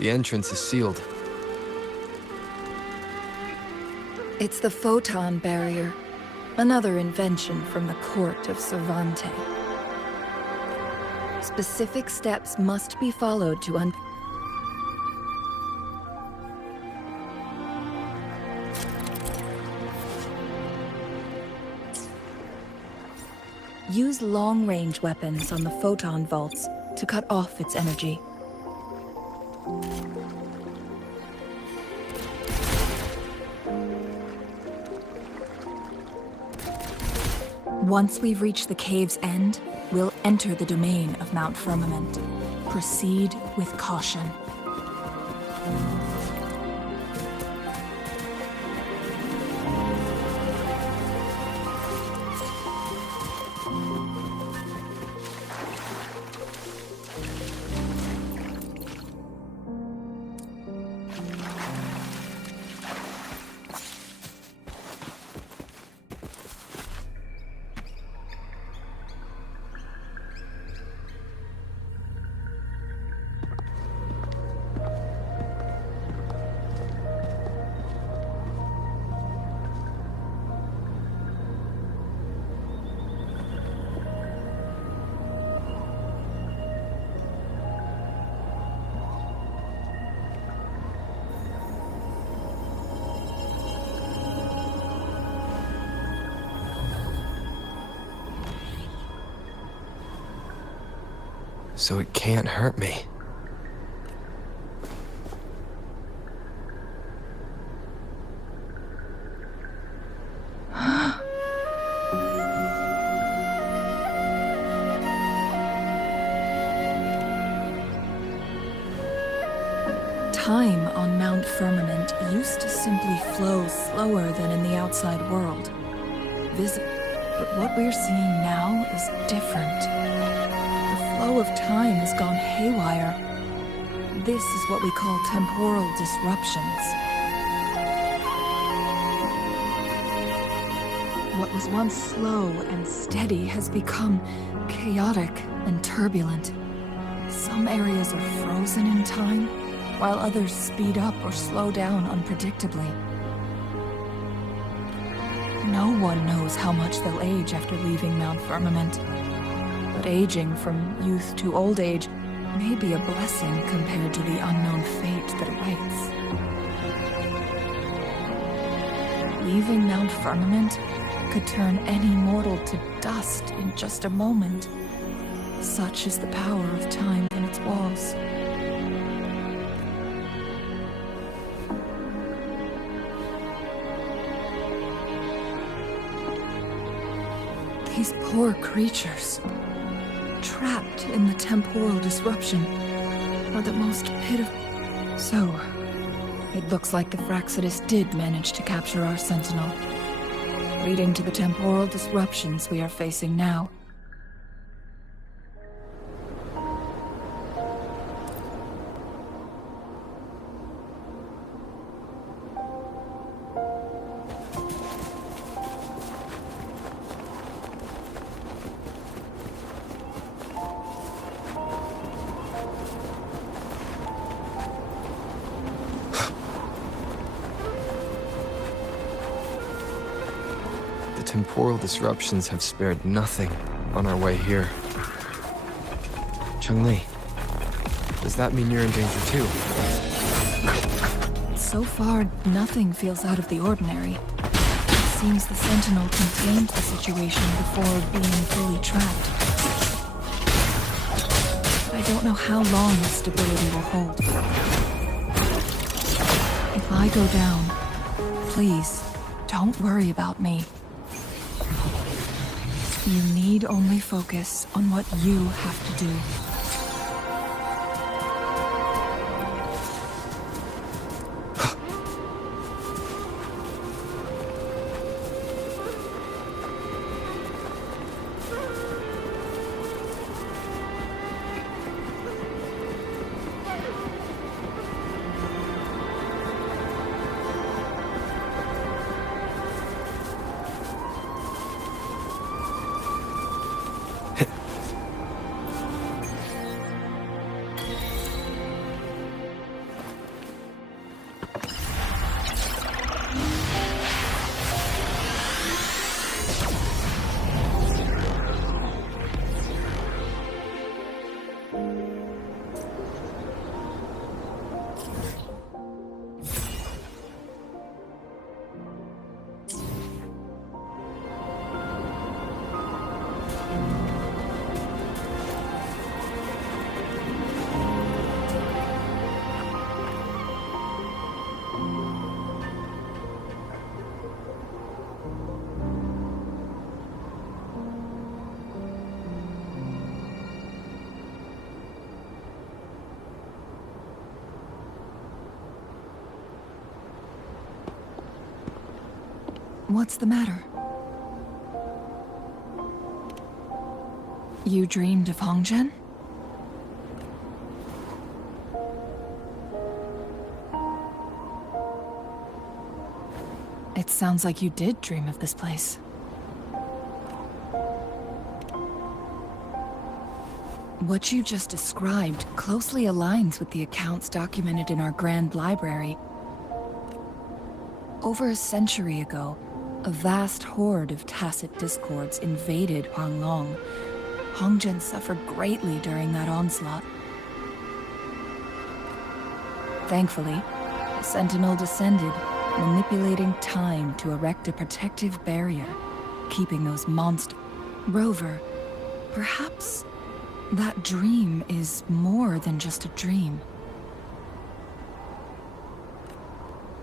The entrance is sealed. It's the photon barrier, another invention from the court of Cervante. Specific steps must be followed to Use long-range weapons on the photon vaults to cut off its energy. Once we've reached the cave's end, we'll enter the domain of Mount Firmament. Proceed with caution. So it can't hurt me. Time on Mount Firmament used to simply flow slower than in the outside world. But what we're seeing now is different. The flow of time has gone haywire. This is what we call temporal disruptions. What was once slow and steady has become chaotic and turbulent. Some areas are frozen in time, while others speed up or slow down unpredictably. No one knows how much they'll age after leaving Mount Firmament, but aging from youth to old age may be a blessing compared to the unknown fate that awaits. Leaving Mount Firmament could turn any mortal to dust in just a moment. Such is the power of time and its walls. These poor creatures, trapped in the temporal disruption, are the most pitiful. So, it looks like the Fraxidus did manage to capture our sentinel, leading to the temporal disruptions we are facing now. Temporal disruptions have spared nothing on our way here. Chun-Li, does that mean you're in danger too? So far, nothing feels out of the ordinary. It seems the Sentinel contained the situation before being fully trapped. I don't know how long this stability will hold. If I go down, please, don't worry about me. You need only focus on what you have to do. What's the matter? You dreamed of Hongzhen? It sounds like you did dream of this place. What you just described closely aligns with the accounts documented in our Grand Library. Over a century ago, a vast horde of tacit discords invaded Huanglong. Hongzhen suffered greatly during that onslaught. Thankfully, the Sentinel descended, manipulating time to erect a protective barrier, keeping those monsters. Rover, perhaps that dream is more than just a dream.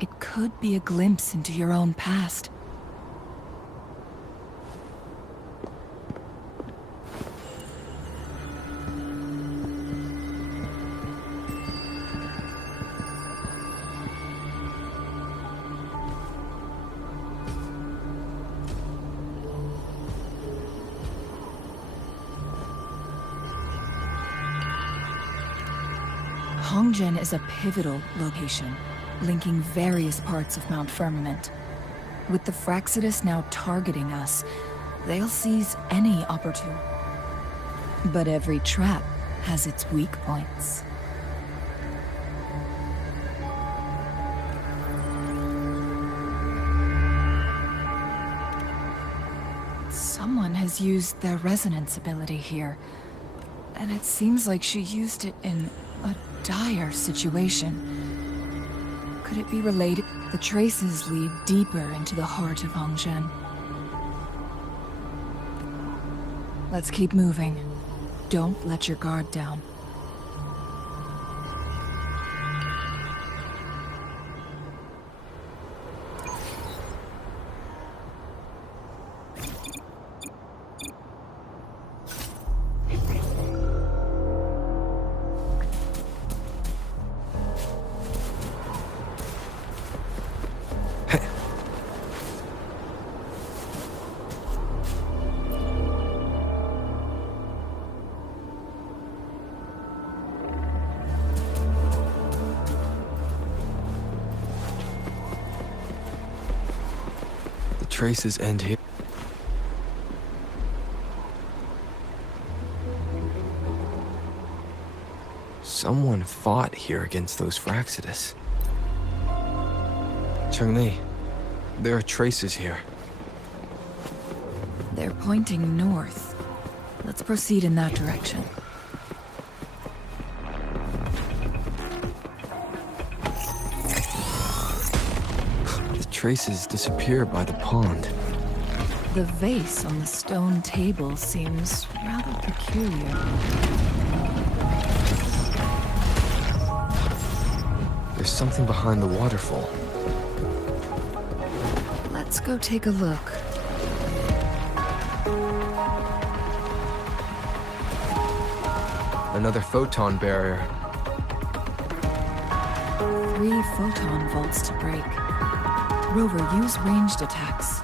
It could be a glimpse into your own past. Hongzhen is a pivotal location, linking various parts of Mount Firmament. With the Fraxidus now targeting us, they'll seize any opportunity. But every trap has its weak points. Someone has used their resonance ability here, and it seems like she used it in a dire situation. Could it be related? The traces lead deeper into the heart of Hongzhen. Let's keep moving. Don't let your guard down. Traces end here. Someone fought here against those Fraxidus. Cheng-Li, there are traces here. They're pointing north. Let's proceed in that direction. Traces disappear by the pond. The vase on the stone table seems rather peculiar. There's something behind the waterfall. Let's go take a look. Another photon barrier. 3 photon vaults to break. Rover, use ranged attacks.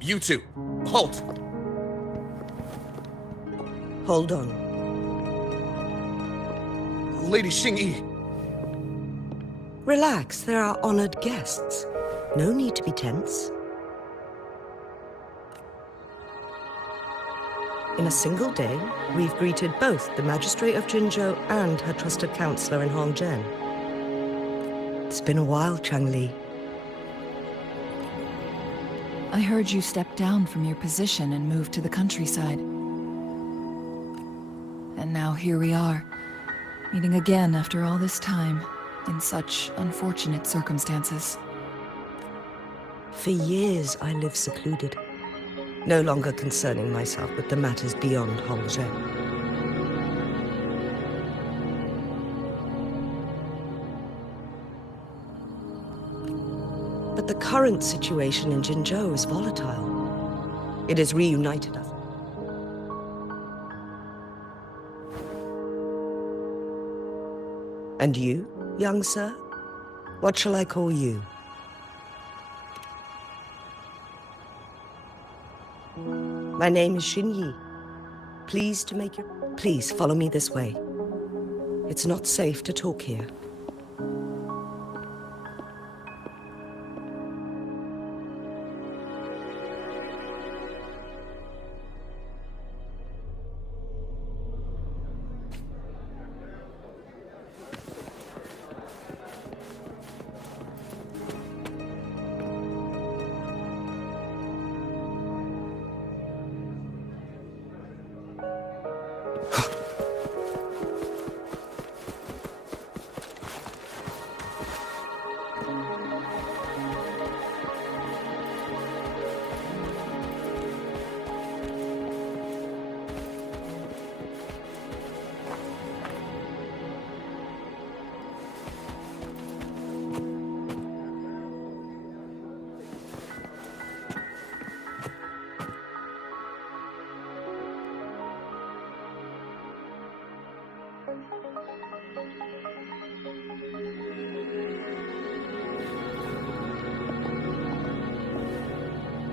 You two, halt! Hold on. Lady Xingyi. Relax, there are honored guests. No need to be tense. In a single day, we've greeted both the Magistrate of Jinzhou and her trusted counselor in Hongzhen. been a while, Changli. I heard you stepped down from your position and moved to the countryside. And now here we are, meeting again after all this time, in such unfortunate circumstances. For years I lived secluded, no longer concerning myself with the matters beyond Hongzhen. But the current situation in Jinzhou is volatile. It has reunited us. And you, young sir? What shall I call you? My name is Xinyi. Pleased to make you... Please, follow me this way. It's not safe to talk here.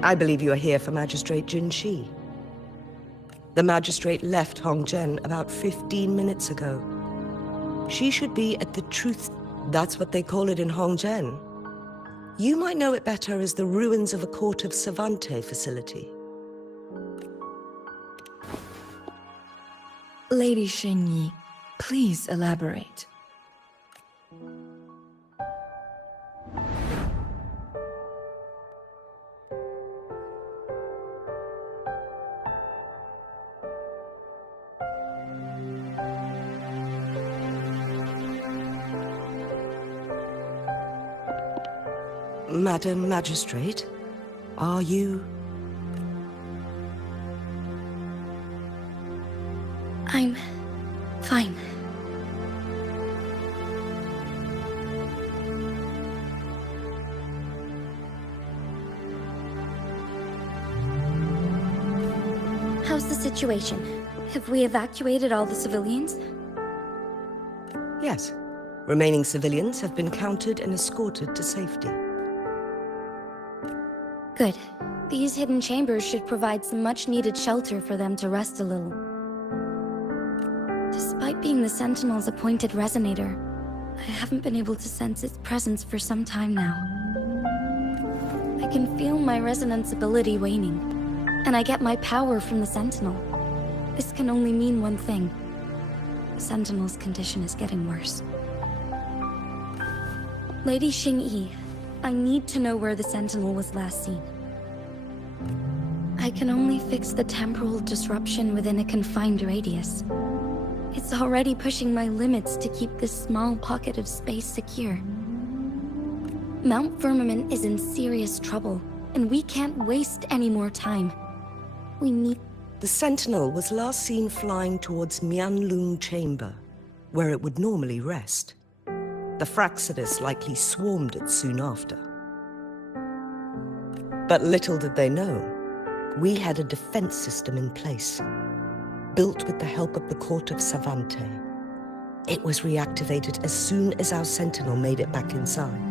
I believe you are here for Magistrate Jin Shi. The magistrate left Hongzhen about 15 minutes ago. She should be at the truth... That's what they call it in Hongzhen. You might know it better as the ruins of a court of Savante facility. Lady Xinyi, please elaborate. Madam Magistrate, are you... I'm fine. How's the situation? Have we evacuated all the civilians? Yes. Remaining civilians have been counted and escorted to safety. Good. These hidden chambers should provide some much-needed shelter for them to rest a little. Despite being the Sentinel's appointed resonator, I haven't been able to sense its presence for some time now. I can feel my resonance ability waning, and I get my power from the Sentinel. This can only mean one thing. The Sentinel's condition is getting worse. Lady Xingyi, I need to know where the Sentinel was last seen. I can only fix the temporal disruption within a confined radius. It's already pushing my limits to keep this small pocket of space secure. Mount Firmament is in serious trouble, and we can't waste any more time. We need... The Sentinel was last seen flying towards Mianlung Chamber, where it would normally rest. The Fraxidus likely swarmed it soon after. But little did they know, we had a defense system in place, built with the help of the Court of Savante. It was reactivated as soon as our Sentinel made it back inside.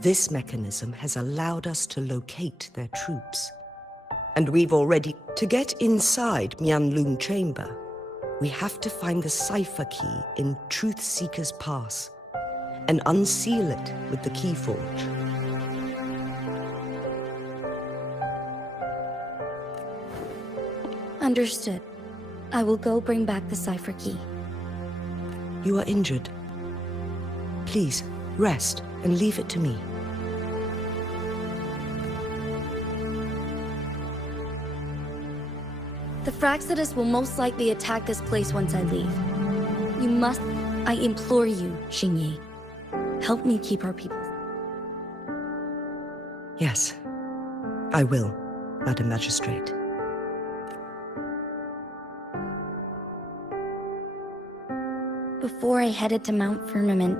This mechanism has allowed us to locate their troops. And we've already... To get inside Mianlung Chamber, we have to find the cipher key in Truth Seeker's Pass and unseal it with the Keyforge. Understood. I will go bring back the cipher key. You are injured. Please, rest and leave it to me. The Fraxidus will most likely attack this place once I leave. You must... I implore you, Xingyi. Help me keep our people. Yes, I will, Madam Magistrate. Before I headed to Mount Firmament,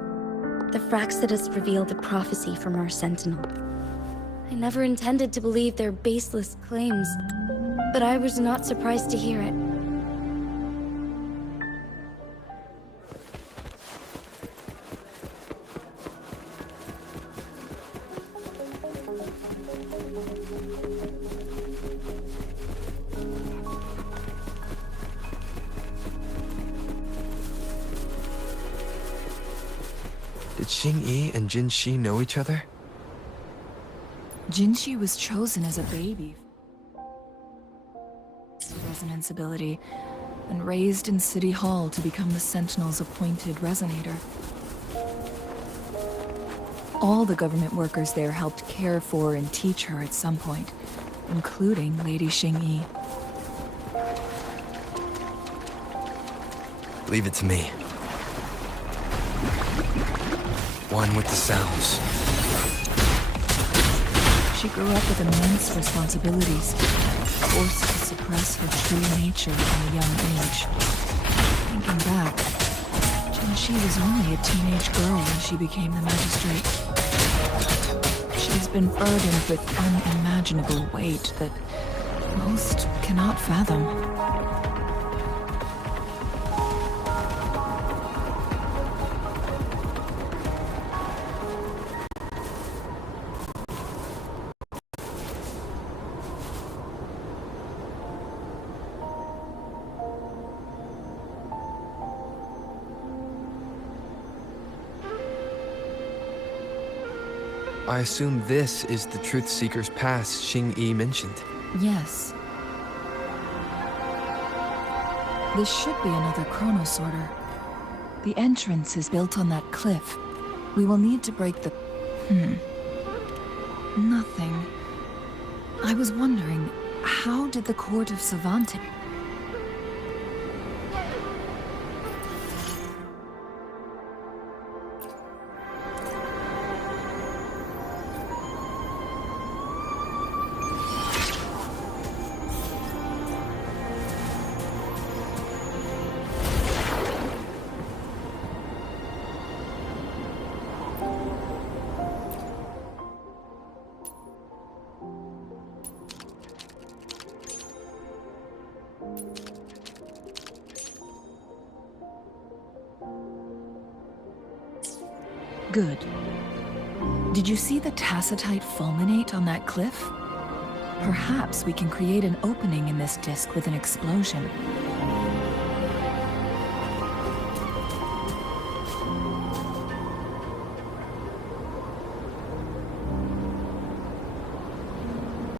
the Fraxidus revealed a prophecy from our sentinel. I never intended to believe their baseless claims, but I was not surprised to hear it. Did Xingyi and Jinxi know each other? Jinxi was chosen as a baby. Resonance ability, and raised in City Hall to become the Sentinel's appointed resonator. All the government workers there helped care for and teach her at some point, including Lady Xingyi. Leave it to me. One with the sounds. She grew up with immense responsibilities, forced to suppress her true nature from a young age. Thinking back, Jinxi was only a teenage girl when she became the magistrate. She's been burdened with unimaginable weight that most cannot fathom. I assume this is the Truth Seeker's Pass Xingyi mentioned. Yes. This should be another chronosorter. The entrance is built on that cliff. We will need to break the... Nothing. I was wondering, how did the Court of Savante... Good. Did you see the tacitite fulminate on that cliff? Perhaps we can create an opening in this disk with an explosion.